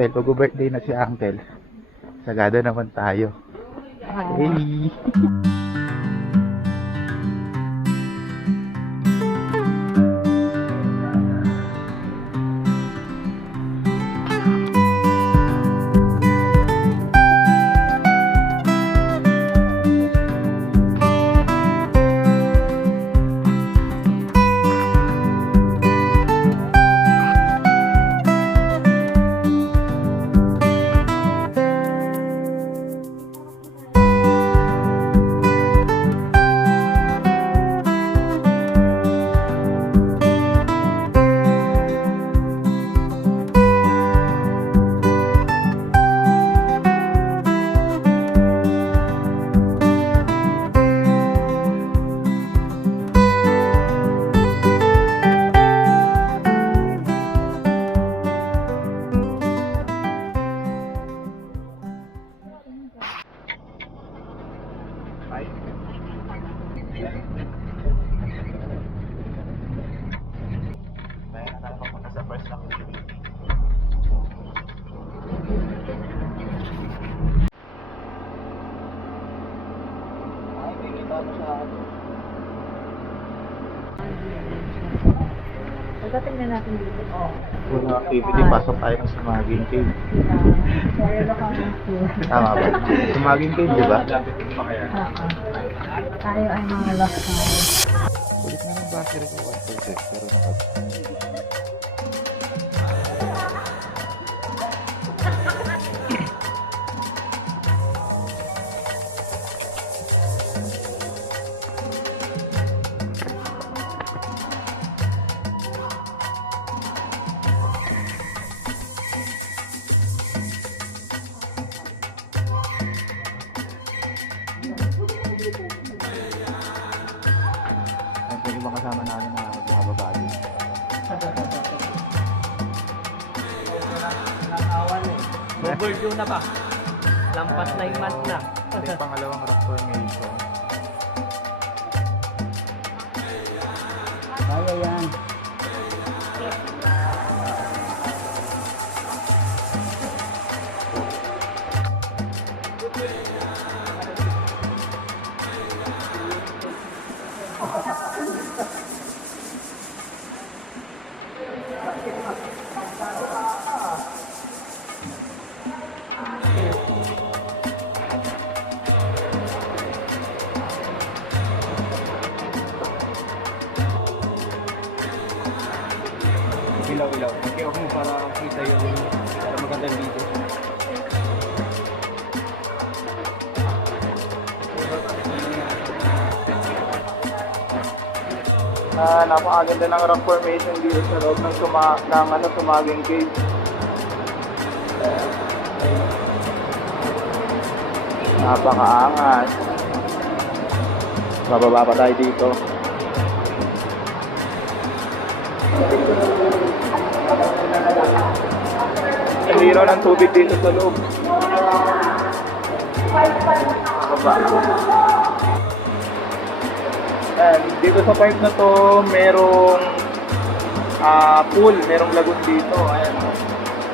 Dahil pag-birthday na si Uncle, sagada naman tayo. Hey! Pagdating na natin dito. Unang activity, pasok tayo ng Sumaging Cave. Tama ba? Sumaging Cave, di ba? Tayo ay mga lost hours. Ulit na ng battery ko 1%, pero yung mga kasama namin na bumababa din. Overdue na ba? Lampas na yung month na. Ito yung pangalawang rock formation. Kaya yan. Ilaw-ilaw. Okay, okay para kita yung magandang video. Napakaganda ng rock formation dito sa loob ng Sumaging Cave. Napakaangas. Bababa pa tayo dito. Ang hiraw ng tubig dito sa loob. Bababa. And dito sa part na to, merong pool, merong lagoon dito. Ayan.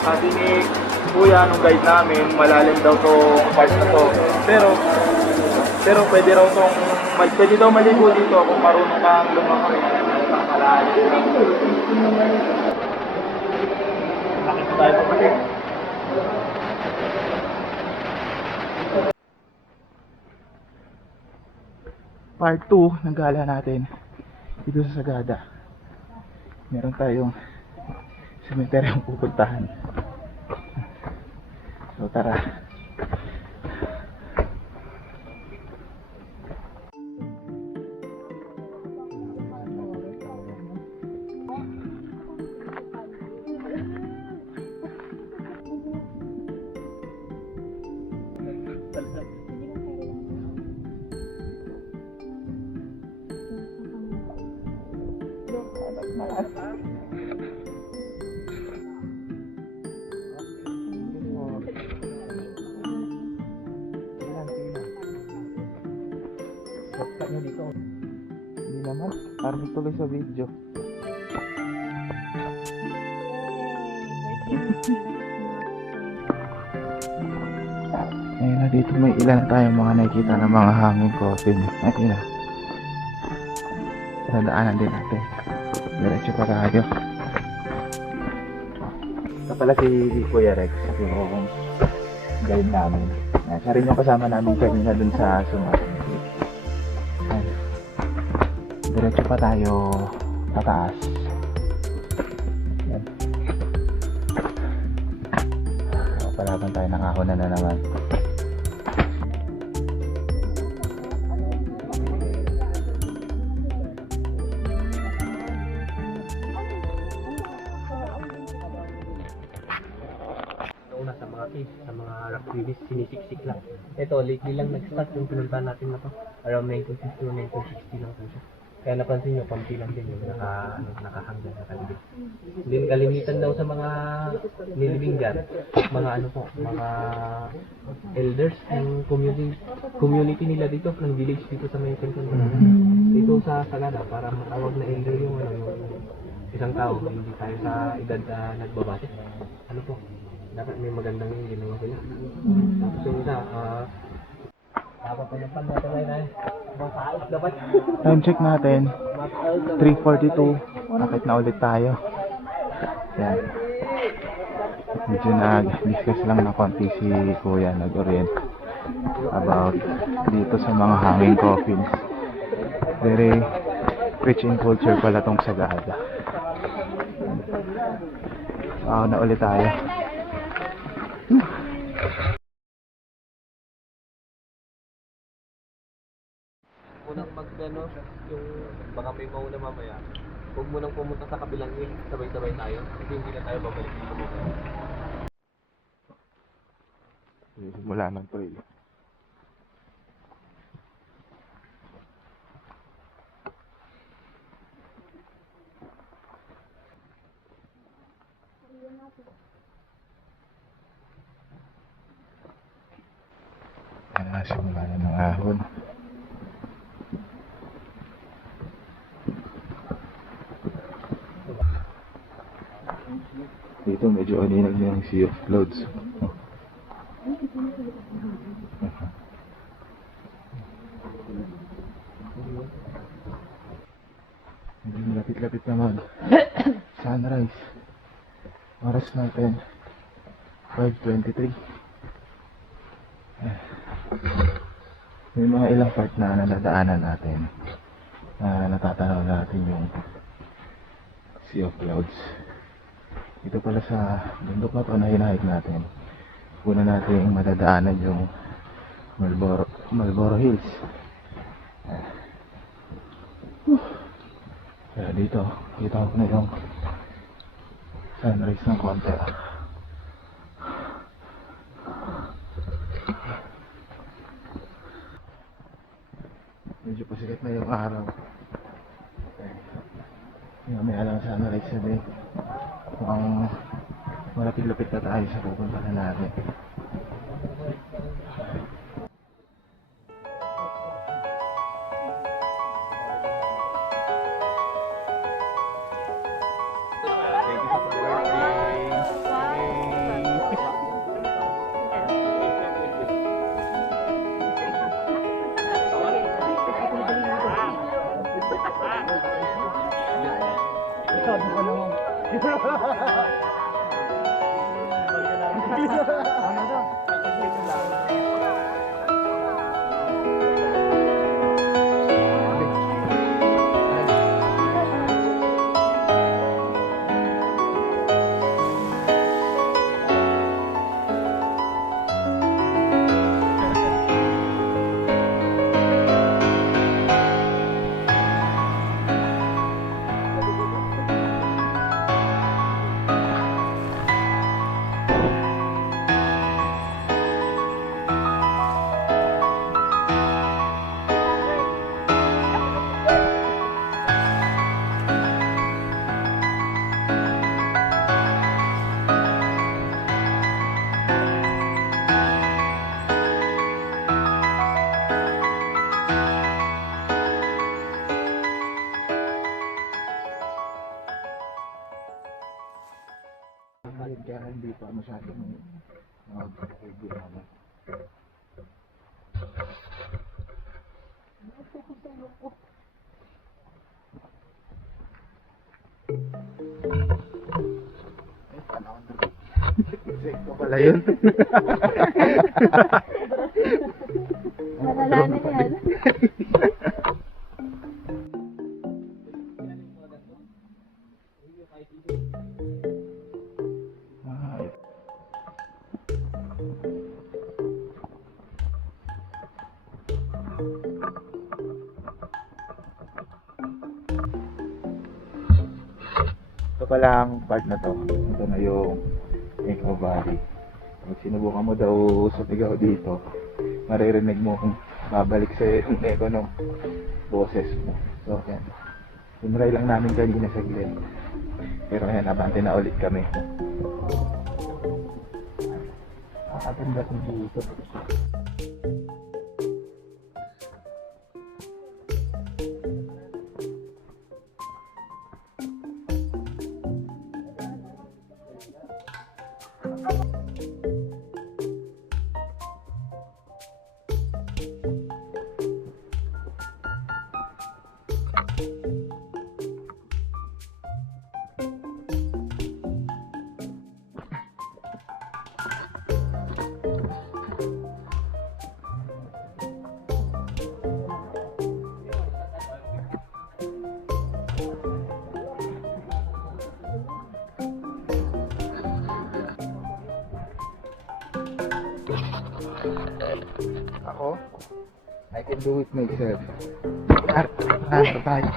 Sabi ni Kuya, nung guide namin, malalim daw to part na to. Pero pwede daw maligo dito kung marunong kang lumakay. Malalim. Nakita tayo kapatid. Part 2 ng gala natin dito sa Sagada. Meron tayong sementeryong pupuntahan. So tara. Shortcut nyo dito. Hindi naman, parang tuloy sa video. Ayun na, dito may ilan na tayong mga nakikita ng mga hanging coffin. Ayun na. Nadaanan din natin. Diretso pa tayo. Ito pala si Kuya Rex, yung guide namin. Siya rin yung kasama namin kanina dun sa Sumat. Diretso pa tayo pataas. Yan. Palaban tayo, nakahuna na naman. Una sa mga cave, sa mga rock release, sinisiksik lang. Ito, lately lang nag-start yung pinuntahan natin na to. Around 1950 o 1960 lang po siya. Kaya napansin nyo, pampi lang din yung nakahanggan, nakalibig. Din kalimitan daw sa mga nilibinggan, mga ano po, mga elders ng community nila dito, ng village dito sa may Quezon. Dito sa Sagada, para matawag na elder yung isang tao, hindi tayo sa edad na nagbabate. Ano po, dapat may magandang yung ginawa sila. Tapos yung isa, napapanapan natin ngayon ay masayos dapat. Time check natin, 3:42. Akit na ulit tayo. Yan. Medyo nag-discuss lang na konti si Kuya, nag-orient about dito sa mga hanging coffins. Very rich in culture pala tong Sagada. Na ulit tayo. Unang magano yung baka may mauna mamaya. Huwag mo nang pumunta sa kabilang hill, sabay-sabay tayo. Kasi hindi na tayo babalik dito mamaya. Mula ng trail. Yan na, simula na ng ahon. Dito medyo aninag na yung Sea of Clouds. Medyo lapit-lapit naman. Sunrise. Oras natin 5:23. May mga ilang part na nadadaanan natin na natatanaw natin yung Sea of Clouds. Ito pala sa bundok na ito na hinahik natin. Una natin madadaanan yung Marlboro Hills. Kaya dito, kita ko na yung sunrise ng konti. Medyo pasikat na yung araw. May alang sunrise na din. Mukhang malapit-lapit na tayo sa pupuntahan natin. Thank you sa Kaya hindi pa masyadong mag-review naman. Ito pala yun. Malalaman yan. Ito pala ang part na to. Ito na yung Echo Valley. Pag sinubukan mo daw sumigaw dito, maririnig mo kung babalik sa yung echo ng boses mo. So, yan. Tinry lang namin kanina sa Glen. Pero ayan, abante na ulit kami. Nakaganda sa dito. Ako, I can do it myself. Tayo.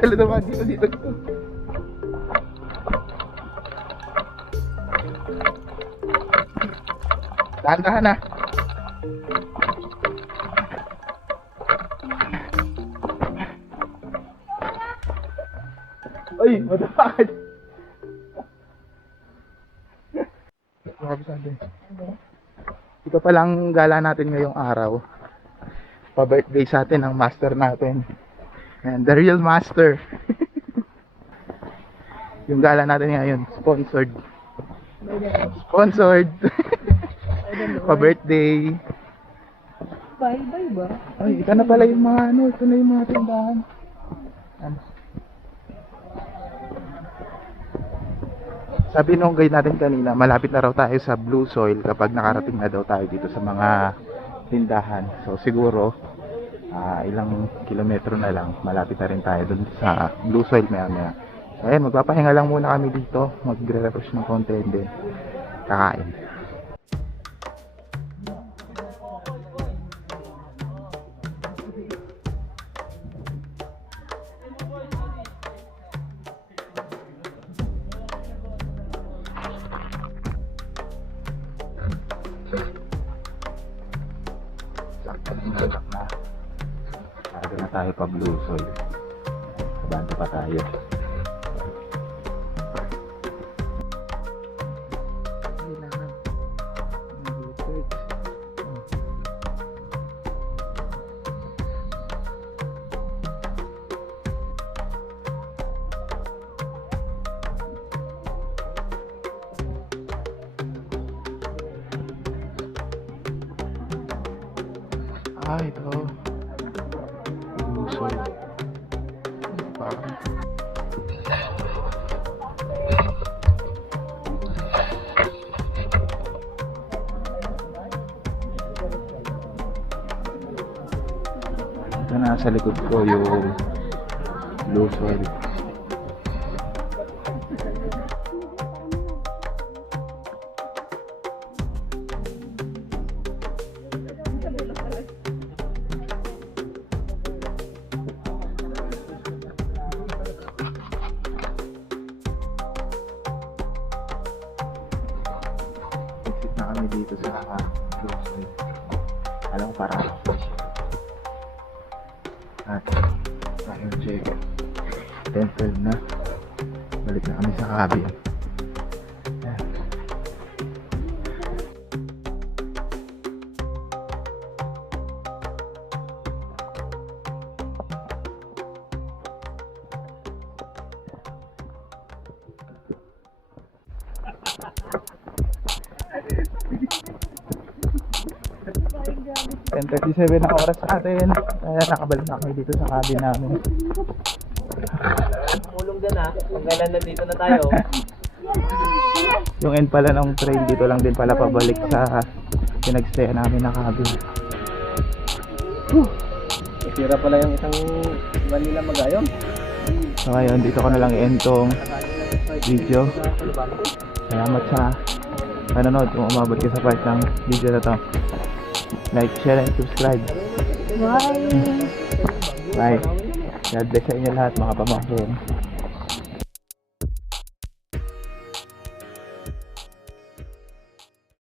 Dalo naman, dito. Tahan-tahan na. Ay, matapakad. Grabe sabi. Ito palang gala natin ngayong araw. Pa-birthday sa atin ang master natin. And the real master. Yung gala natin ngayon, sponsored. Pa-birthday. Bye-bye ba? Ay, ito na pala yung mga ito na yung mga tindahan. Sabi nung guide natin kanina, malapit na raw tayo sa Blue Soil kapag nakarating na daw tayo dito sa mga tindahan. So siguro, ilang kilometro na lang, malapit na rin tayo dun sa Blue Soil maya. Ayan, magpapahinga lang muna kami dito, magre-refresh ng konti and then kakain. Sakto na tayo pa Blue Soil. Abante pa tayo. Ito. Blue Soil. Parang ito na sa likod ko yung Blue Soil. Exit na kami dito sa Blue Soil. Alam ko parang at ayun, check 10-12 na, balik na kami sa cabin. Ayan. 10:37 na oras natin. Kaya nakabalik na kami dito sa cabin namin. Mulong dyan ha. Kung kailan nandito na tayo. Yung end pala ng trail dito lang din pala pabalik sa pinagstay namin na cabin. Tira pala yung isang Manila Magayon. So ngayon, dito ko na lang i-end tong video. Salamat sa panonood kung umabot ka sa part ng video na to. Like, share, and subscribe. Bye! Bye. God bless sa inyo lahat mga pamangkin.